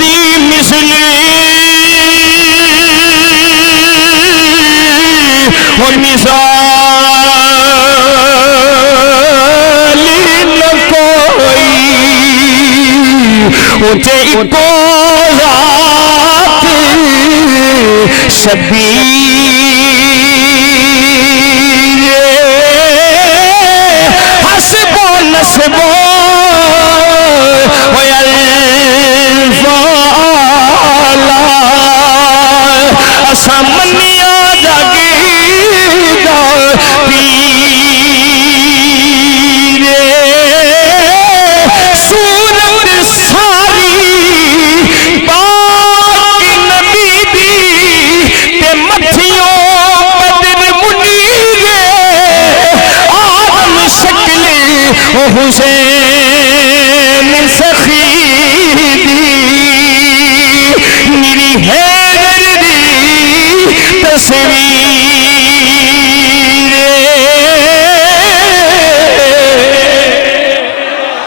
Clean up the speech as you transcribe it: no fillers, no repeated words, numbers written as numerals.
दी मिसली वो मिसाली न कोई उते इको रात शबीर हसबो नसबो सामनिया जागीदा पीर सूरत सारी पाक नबी दी ते मथियों बदर मुनीर आदम शक्ले ओ हुसैन सखी दी निरी है तस्वीर